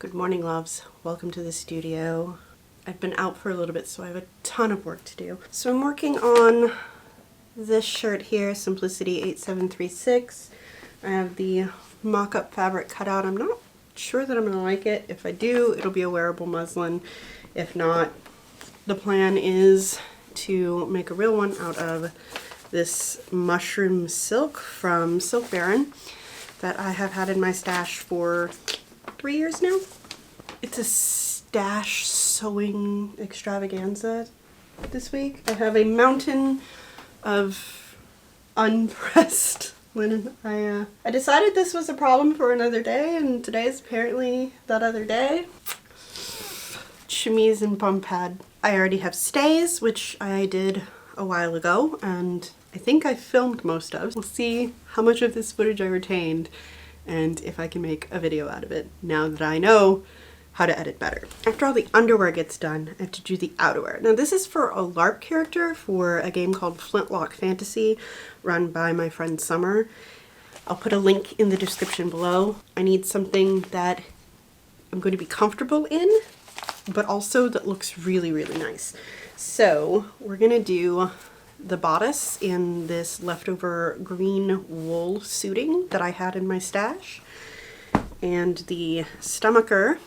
Good morning, loves. Welcome to the studio. I've been out for a little bit, so I have a ton of work to do. So I'm working on this shirt here, Simplicity 8736. I have the mock-up fabric cut out. I'm not sure that I'm gonna like it. If I do, it'll be a wearable muslin. If not, the plan is to make a real one out of this mushroom silk from Silk Baron that I have had in my stash for 3 years now. It's a stash sewing extravaganza this week. I have a mountain of unpressed linen. I decided this was a problem for another day, and today is apparently that other day. Chemise and bump pad. I already have stays, which I did a while ago, and I think I filmed most of. We'll see how much of this footage I retained and if I can make a video out of it now that I know how to edit better. After all the underwear gets done, I have to do the outerwear. Now this is for a LARP character for a game called Flintlock Fantasy run by my friend Summer. I'll put a link in the description below. I need something that I'm going to be comfortable in, but also that looks really, really nice. So we're gonna do the bodice in this leftover green wool suiting that I had in my stash. And the stomacher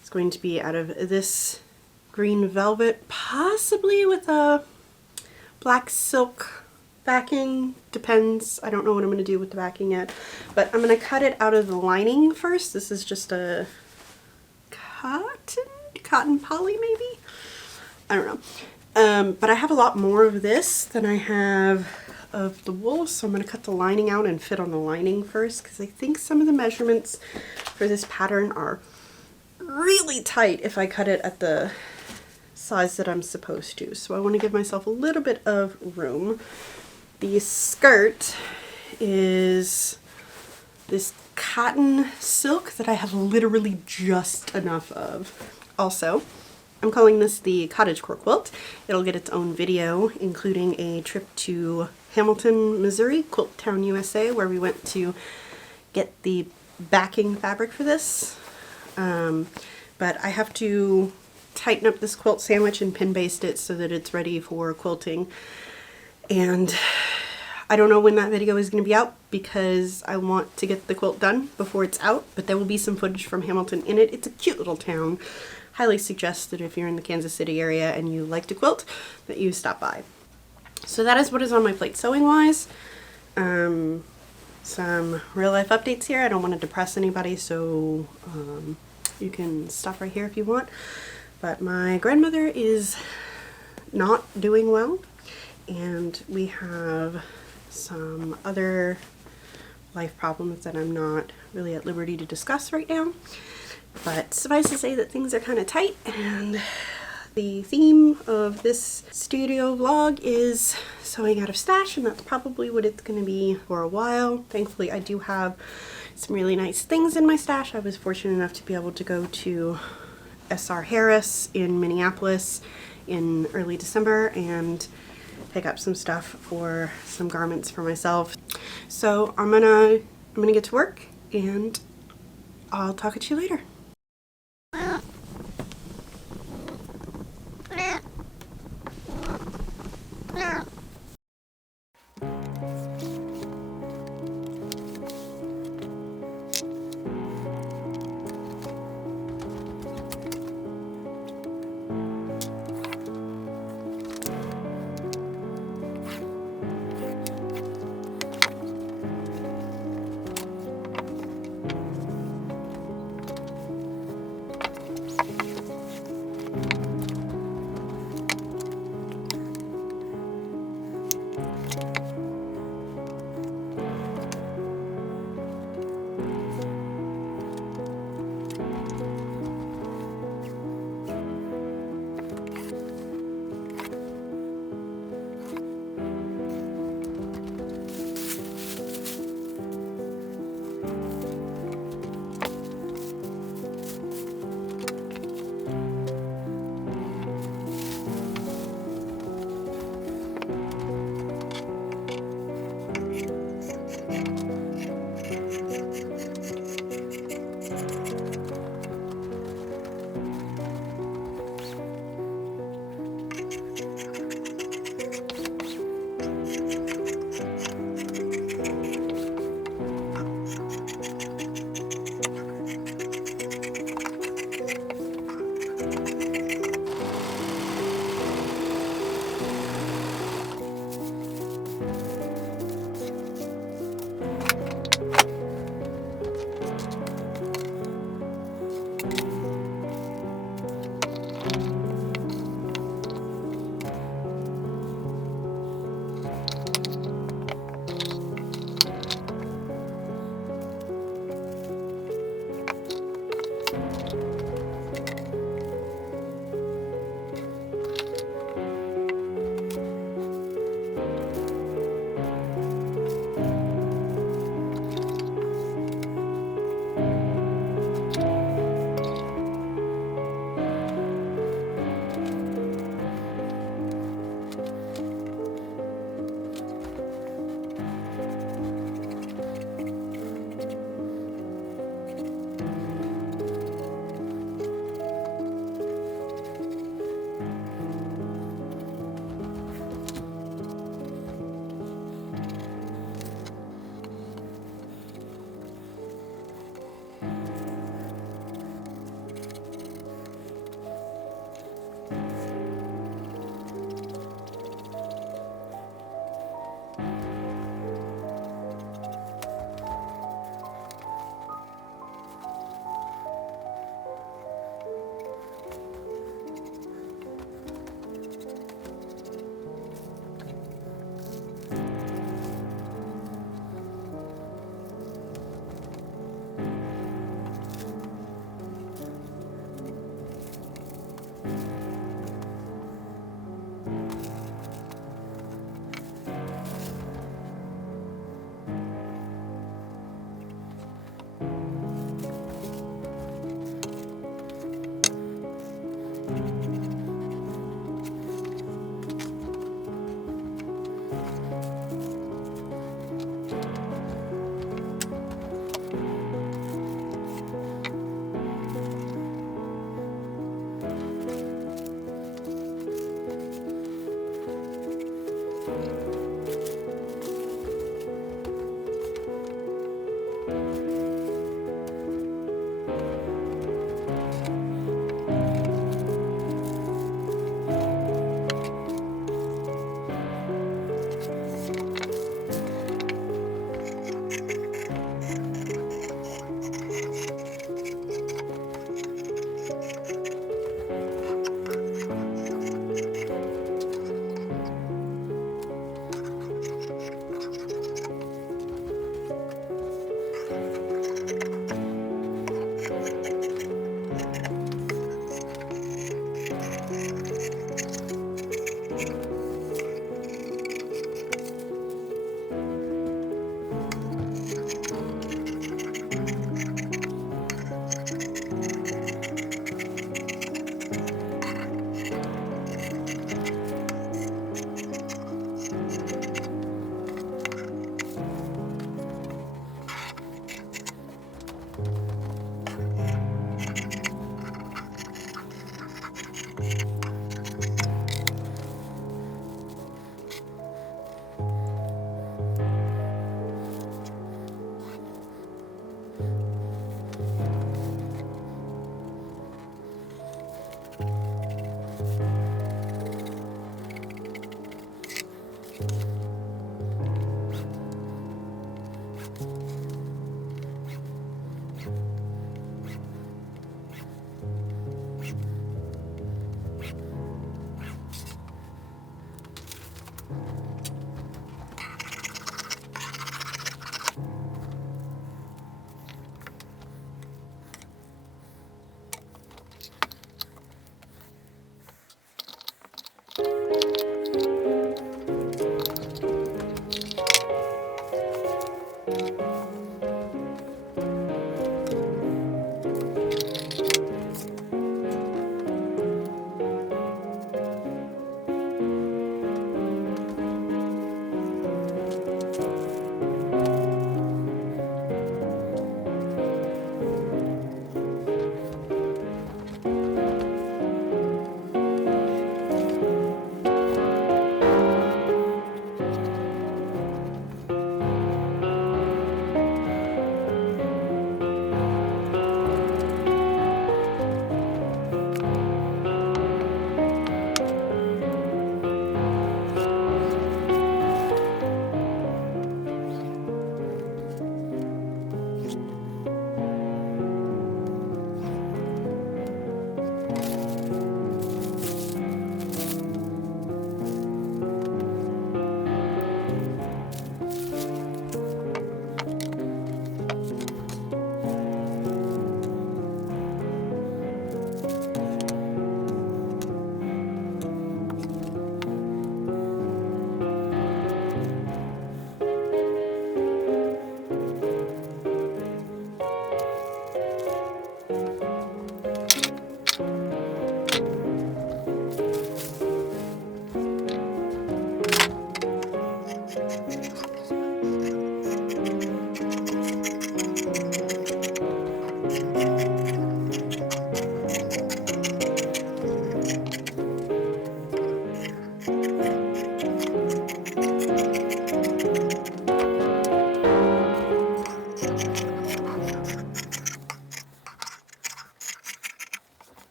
is going to be out of this green velvet, possibly with a black silk backing. Depends. I don't know what I'm going to do with the backing yet. But I'm going to cut it out of the lining first. This is just a cotton poly maybe? I don't know. But I have a lot more of this than I have of the wool, so I'm going to cut the lining out and fit on the lining first, because I think some of the measurements for this pattern are really tight if I cut it at the size that I'm supposed to. So I want to give myself a little bit of room. The skirt is this cotton silk that I have literally just enough of. Also, I'm calling this the cottagecore quilt. It'll get its own video, including a trip to Hamilton, Missouri, Quilt Town, USA, where we went to get the backing fabric for this. But I have to tighten up this quilt sandwich and pin baste it so that it's ready for quilting. And I don't know when that video is going to be out because I want to get the quilt done before it's out, but there will be some footage from Hamilton in it. It's a cute little town. Highly suggest that if you're in the Kansas City area and you like to quilt, that you stop by. So that is what is on my plate sewing wise. Some real life updates here. I don't want to depress anybody, so you can stop right here if you want. But my grandmother is not doing well, and we have some other life problems that I'm not really at liberty to discuss right now. But suffice to say that things are kind of tight, and the theme of this studio vlog is sewing out of stash, and that's probably what it's going to be for a while. Thankfully, I do have some really nice things in my stash. I was fortunate enough to be able to go to SR Harris in Minneapolis in early December and pick up some stuff for some garments for myself. So I'm gonna get to work, and I'll talk to you later.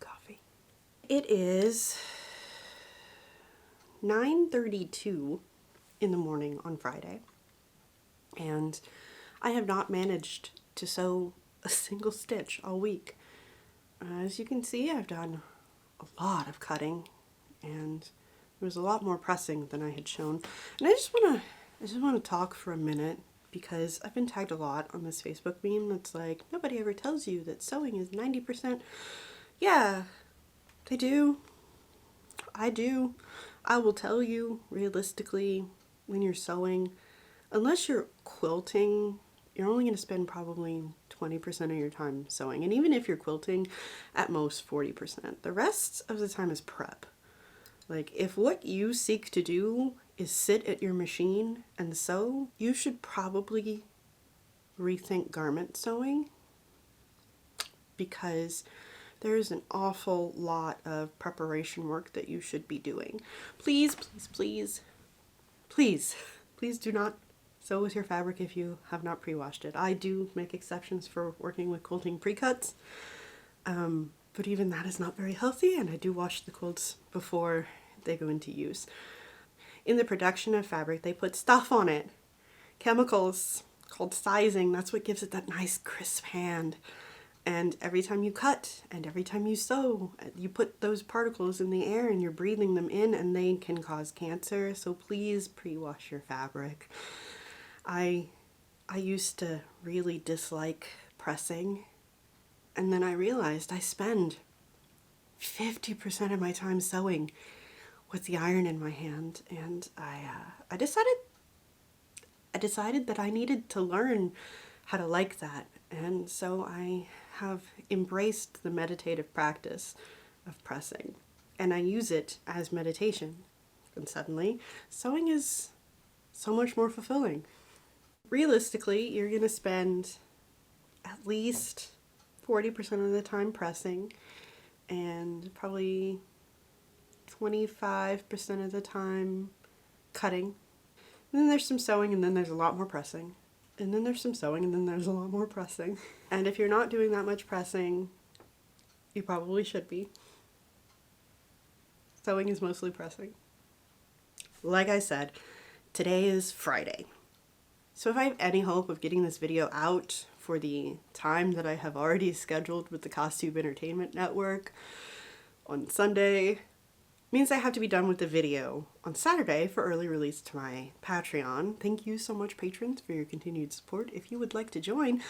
Coffee. It is 9:32 in the morning on Friday, and I have not managed to sew a single stitch all week. As you can see, I've done a lot of cutting, and there was a lot more pressing than I had shown. And I just want to talk for a minute, because I've been tagged a lot on this Facebook meme that's like, nobody ever tells you that sewing is 90%. Yeah, they do. I do. I will tell you, realistically, when you're sewing, unless you're quilting, you're only going to spend probably 20% of your time sewing. And even if you're quilting, at most 40%. The rest of the time is prep. Like, if what you seek to do is sit at your machine and sew, you should probably rethink garment sewing, because there's an awful lot of preparation work that you should be doing. Please, please, please, please, please do not sew with your fabric if you have not pre-washed it. I do make exceptions for working with quilting pre-cuts, but even that is not very healthy, and I do wash the quilts before they go into use. In the production of fabric, they put stuff on it, chemicals called sizing. That's what gives it that nice crisp hand. And every time you cut and every time you sew, you put those particles in the air and you're breathing them in, and they can cause cancer. So please pre-wash your fabric. I used to really dislike pressing, and then I realized I spend 50% of my time sewing with the iron in my hand, and I decided that I needed to learn how to like that. And so I have embraced the meditative practice of pressing, and I use it as meditation. And suddenly, sewing is so much more fulfilling. Realistically, you're going to spend at least 40% of the time pressing and probably 25% of the time cutting. And then there's some sewing, and then there's a lot more pressing. And then there's some sewing, and then there's a lot more pressing. And if you're not doing that much pressing, you probably should be. Sewing is mostly pressing. Like I said, today is Friday. So if I have any hope of getting this video out for the time that I have already scheduled with the Costume Entertainment Network on Sunday, means I have to be done with the video on Saturday for early release to my Patreon. Thank you so much, patrons, for your continued support. If you would like to join,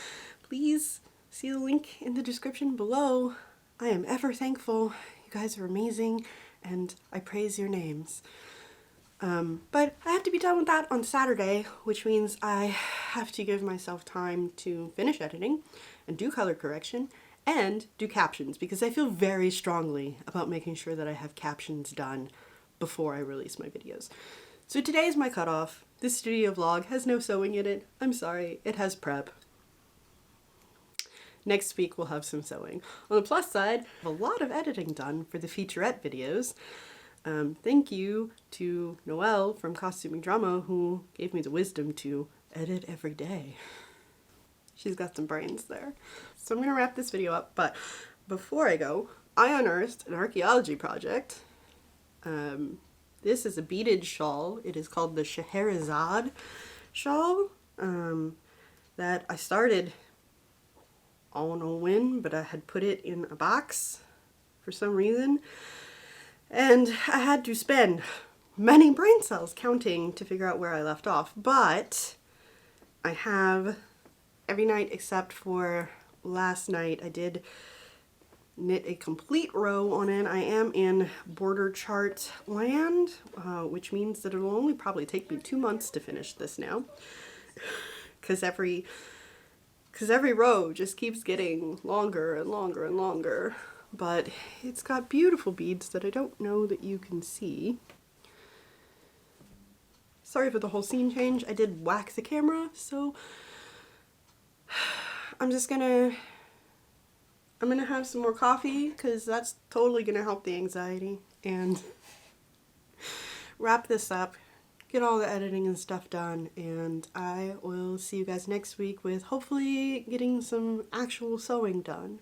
please see the link in the description below. I am ever thankful. You guys are amazing, and I praise your names. But I have to be done with that on Saturday, which means I have to give myself time to finish editing and do color correction and do captions, because I feel very strongly about making sure that I have captions done before I release my videos. So today is my cutoff. This studio vlog has no sewing in it. I'm sorry, it has prep. Next week we'll have some sewing. On the plus side, I have a lot of editing done for the featurette videos. Thank you to Noelle from Costuming Drama, who gave me the wisdom to edit every day. She's got some brains there. So I'm going to wrap this video up, but before I go, I unearthed an archaeology project. This is a beaded shawl. It is called the Scheherazade shawl, that I started, I don't know when, but I had put it in a box for some reason. And I had to spend many brain cells counting to figure out where I left off. But I have every night except for last night. I did knit a complete row on it. I am in border chart land, which means that it'll only probably take me 2 months to finish this now. Because every row just keeps getting longer and longer and longer. But it's got beautiful beads that I don't know that you can see. Sorry for the whole scene change. I did whack the camera, so I'm gonna have some more coffee, because that's totally gonna help the anxiety, and wrap this up, get all the editing and stuff done, and I will see you guys next week with hopefully getting some actual sewing done.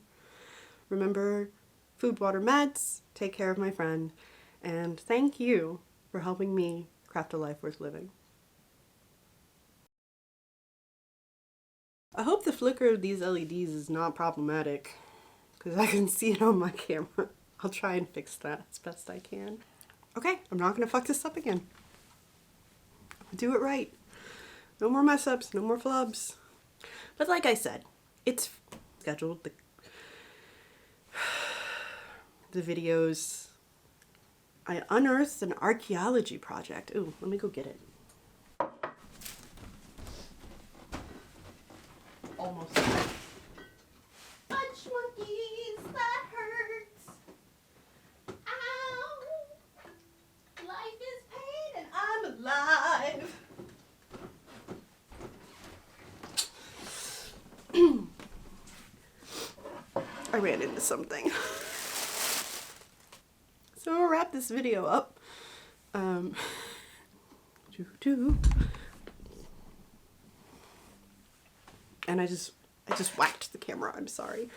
Remember, food, water, meds, take care of my friend, and thank you for helping me craft a life worth living. I hope the flicker of these LEDs is not problematic, because I can see it on my camera. I'll try and fix that as best I can. Okay, I'm not going to fuck this up again. I'll do it right. No more mess ups, no more flubs. But like I said, it's scheduled. The videos. I unearthed an archaeology project. Ooh, let me go get it. Almost. Bunch monkeys, that hurts. Ow. Life is pain and I'm alive. I ran into something. So I'll wrap this video up. And I just whacked the camera, I'm sorry.